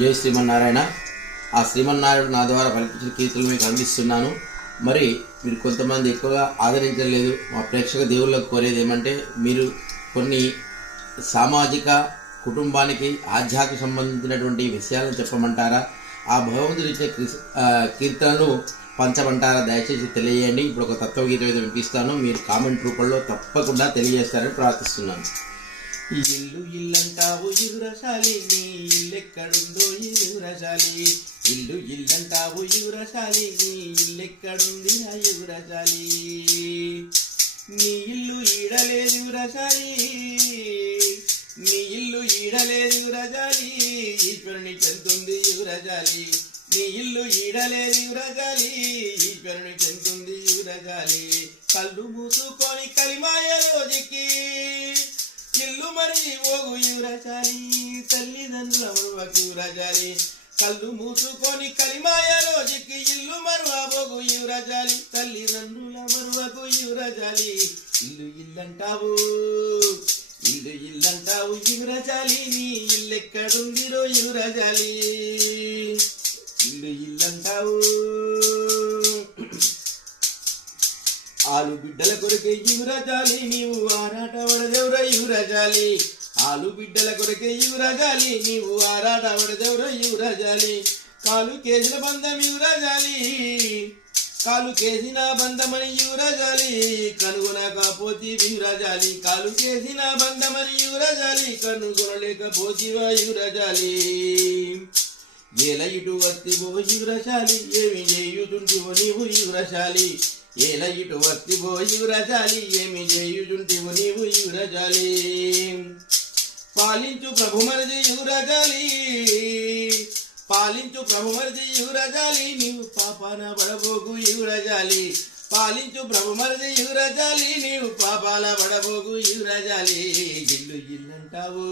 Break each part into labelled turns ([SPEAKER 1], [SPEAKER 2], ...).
[SPEAKER 1] జై శ్రీమన్నారాయణ. ఆ శ్రీమన్నారాయణ నా ద్వారా కల్పించిన కీర్తులు మీకు అందిస్తున్నాను. మరి మీరు కొంతమంది ఎక్కువగా ఆదరించలేదు. మా ప్రేక్షక దేవుళ్ళకు కోరేది ఏమంటే మీరు కొన్ని సామాజిక కుటుంబానికి ఆధ్యాత్మిక సంబంధించినటువంటి విషయాలను చెప్పమంటారా? ఆ భగవంతుడు ఇచ్చే క్రిస్- పంచమంటారా? దయచేసి తెలియజేయండి. ఇప్పుడు ఒక తత్వగీత మీద వినిపిస్తాను మీరు కామెంట్ రూపంలో తప్పకుండా తెలియజేస్తారని ప్రార్థిస్తున్నాను. ఇల్లు ఇల్లంటావు యువరశాలి నీ ఇల్లెక్కడుందో యువరశాలి ఇల్లు ఇల్లంటావు యువరశాలి నీ ఇల్లెక్కడుంది ఆ యువరశాలి నీ ఇల్లు ఈడలేదు యువరశాలి నీ ఇల్లు ఈడలేదు యువరజాలి ఈశ్వరుని చెందుంది యువరజాలి నీ ఇల్లు ఈడలేదు యువరజాలి ఈశ్వరుని చెందుంది యువరజాలి కళ్ళు మూసుకొని కలిమా ఓగు యువరాజాలి తల్లిదండ్రుల మరువకు యువరాజాలి కళ్ళు మూసుకొని కలిమాయ రోజుకి ఇల్లు మరువ ఓగు యువరాజాలి తల్లిదండ్రుల మరువకు యువరాజాలి ఇల్లు ఇల్లంటావు ఇల్లు ఇల్లంటావు యువరాజాలి నీ ఇల్లెక్కడుందిరో యువరాజాలి ఆలు బిడ్డల కొరకే యువరాజాలి నీవు ఆరాట వడదేవర యువరాజాలి. ఆలు బిడ్డల కొరకే యువరాజాలి నీవు ఆరాట వడదేవర యువరాజాలి. కాలు కేసిన బంధం యువరాజాలి కాలు కేసిన బంధమని యువరాజాలి. కనుగొనకపోతే యువరాజాలి కాలు కేసిన బంధమని యువరాజాలి. కనుగొనలేకపోతేవా యువరాజాలి. ఏల ఇటు వస్తివో యువరశాలి ఏమి చేయుతుంటివో నీవు యువరాజాలి. ఏల ఇటు వస్తివో యువరశాలి ఏమి చేయుతుంటివో నీవు యువరశాలి పాలించు ప్రభుమరది యువరజాలి పాలించు ప్రభుమరది యువరజాలి నీవు పాపాన పడబోకు యువరజాలి పాలించు ప్రభుమరది యువరజాలి నీవు పాపాల పడబోకు యువరజాలి ఇల్లు ఇల్లంటావు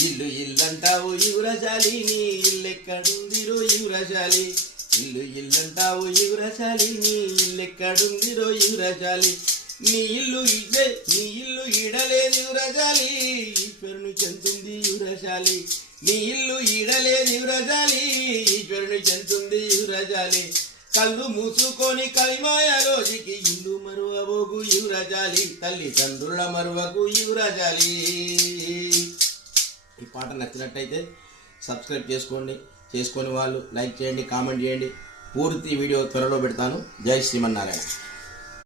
[SPEAKER 1] ఇల్లు ఇల్లంటావు యువరశాలి నీ ఇల్లెక్కడుందిరో యువరశాలి ఇల్లు ఇల్లంటావు యువరశాలి నీ ఇల్లెక్కడుందిరో యువరశాలి నీ ఇల్లు ఇదే నీ ఇల్లు ఈడలేదు యువరశాలి ఈశ్వరుని చెందుంది యువరశాలి నీ ఇల్లు ఈడలేదు యువరశాలి ఈశ్వరుని చెందుంది యువరశాలి కళ్ళు మూసుకొని కలిమాయ రోజుకి ఇల్లు మరువబోగు యువరజాలి. తల్లిదండ్రుల మరువకు యువరజాలి. ఈ పాట నచ్చినట్టయితే సబ్స్క్రైబ్ చేసుకోండి. చేసుకొని వాళ్ళు లైక్ చేయండి కామెంట్ చేయండి. పూర్తి వీడియో త్వరలో పెడతాను. జై శ్రీమన్నారాయణ.